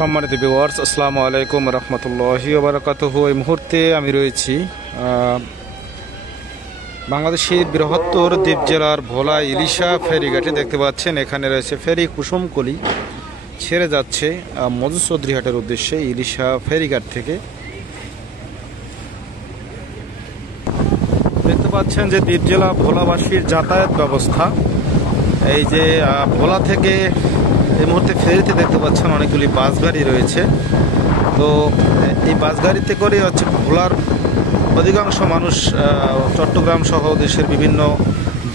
সম্মানিত ভিউয়ার্স, আসসালামু আলাইকুম রহমতুল্লাহি ওয়া বারাকাতুহু। এই মুহূর্তে আমি রয়েছি বাংলাদেশের বৃহত্তর দ্বীপ জেলার ভোলা ইলিশা ফেরিঘাটে। দেখতে পাচ্ছেন এখানে রয়েছে ফেরি কুসুমকলি, ছেড়ে যাচ্ছে মধুচৌধুরীহাটের উদ্দেশ্যে ইলিশা ফেরিঘাট থেকে। দেখতে পাচ্ছেন যে দ্বীপ জেলা ভোলাবাসীর যাতায়াত ব্যবস্থা। এই যে ভোলা থেকে এই মুহূর্তে ফেরিতে দেখতে পাচ্ছেন অনেকগুলি বাস গাড়ি রয়েছে। তো এই বাস গাড়িতে করে হচ্ছে ভোলার অধিকাংশ মানুষ চট্টগ্রাম সহ দেশের বিভিন্ন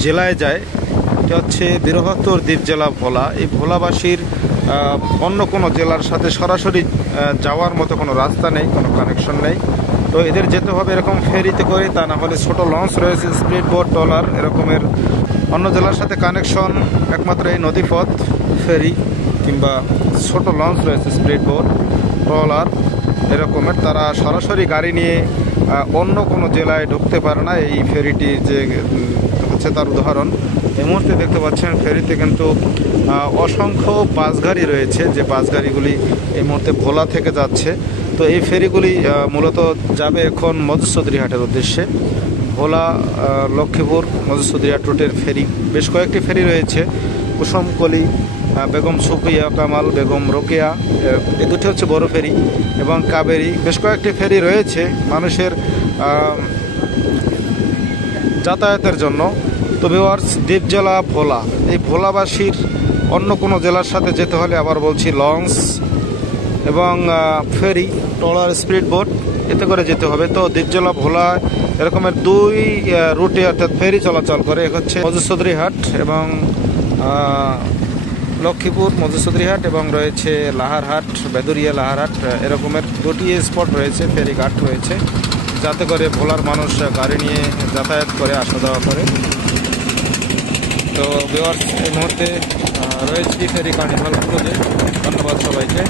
জেলায় যায়। এটা হচ্ছে বৃহত্তর দ্বীপ জেলা ভোলা। এই ভোলাবাসীর অন্য কোনো জেলার সাথে সরাসরি যাওয়ার মতো কোনো রাস্তা নেই, কোনো কানেকশন নেই। তো এদের যেতে হবে এরকম ফেরিতে করে, তা না হলে ছোট লঞ্চ রয়েছে, স্পিড বোট, ট্রলার, এরকমের অন্য জেলার সাথে কানেকশন একমাত্র এই নদীপথ ফেরি কিংবা ছোট লঞ্চ রয়েছে, স্পিড বোট, ট্রলার এরকমের। তারা সরাসরি গাড়ি নিয়ে অন্য কোনো জেলায় ঢুকতে পারে না। এই ফেরিটি যে হচ্ছে তার উদাহরণ। এই মুহূর্তে দেখতে পাচ্ছেন ফেরিতে কিন্তু অসংখ্য বাস গাড়ি রয়েছে, যে বাস গাড়িগুলি এই মুহূর্তে ভোলা থেকে যাচ্ছে। তো এই ফেরিগুলি মূলত যাবে এখন মধুচৌধুরীহাটের উদ্দেশ্যে। ভোলা লক্ষ্মীপুর মধুচৌধুরীহাট রুটের ফেরি, বেশ কয়েকটি ফেরি রয়েছে। কুসুমকলি, বেগম সুফিয়া কামাল, বেগম রোকেয়া, এই দুটি হচ্ছে বড় ফেরি, এবং কাবেরী, বেশ কয়েকটি ফেরি রয়েছে মানুষের যাতায়াতের জন্য। তো ভিউয়ার্স, দ্বীপ জেলা ভোলা, এই ভোলাবাসীর অন্য কোনো জেলার সাথে যেতে হলে, আবার বলছি, লঞ্চ এবং ফেরি, ট্রলার, স্পিড বোট, এতে করে যেতে হবে। তো দ্বীপ জেলা ভোলা এরকমের দুই রুটে অর্থাৎ ফেরি চলাচল করে। এক হচ্ছে মধুচৌধুরীহাট এবং লক্ষ্মীপুর মধুচৌধুরীহাট, এবং রয়েছে লাহারহাট, বেদুরিয়া লাহারহাট, এরকমের দুটি স্পট রয়েছে, ফেরি ঘাট রয়েছে, যাতে করে ভোলার মানুষ গাড়ি নিয়ে যাতায়াত করে, আসা যাওয়া করে। তো ভিউয়ার্স, এই মুহূর্তে রয়েছে ফেরি কার্নিভাল ক্রুজে। ধন্যবাদ সবাইকে।